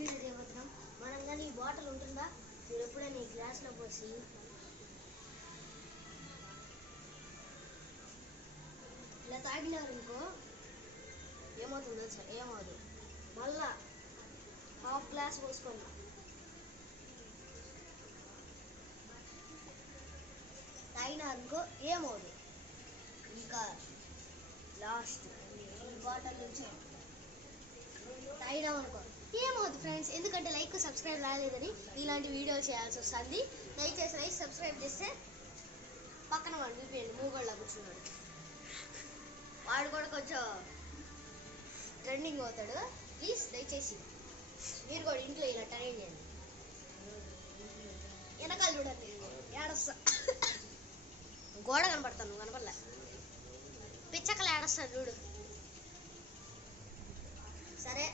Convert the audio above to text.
Video చేయబోతున్నాం. మనం కానీ ఈ బాటిల్ ఉంటుందా, మీరు ఎప్పుడైనా ఈ గ్లాస్లో పోసి ఇలా తాగినారు ఇంకో ఏమవుతుందో తెలుసా? ఏమవుతుంది, మళ్ళా హాఫ్ గ్లాస్ పోసుకోండి. తాగినారు ఇంకో ఏమవుతుంది, ఇంకా లాస్ట్ ఈ బాటిల్ నుంచి తాగినాం అనుకో ఏమవుతుంది ఫ్రెండ్స్. ఎందుకంటే లైక్ సబ్స్క్రైబ్ రాలేదని ఇలాంటి వీడియోలు చేయాల్సి వస్తుంది. దయచేసి లైక్ సబ్స్క్రైబ్ చేస్తే పక్కన వాడు చూపించండి, మూగోళ్ళ కూర్చున్నాడు, వాడు కూడా కొంచెం ట్రెండింగ్ అవుతాడు. ప్లీజ్ దయచేసి మీరు కూడా ఇంట్లో ఇలా ట్రై చేయండి. వెనకాల చూడండి, ఏడొస్తా గోడ కనపడతాను, కనపడలే పిచ్చకలు ఏడొస్తాను చూడు. సరే.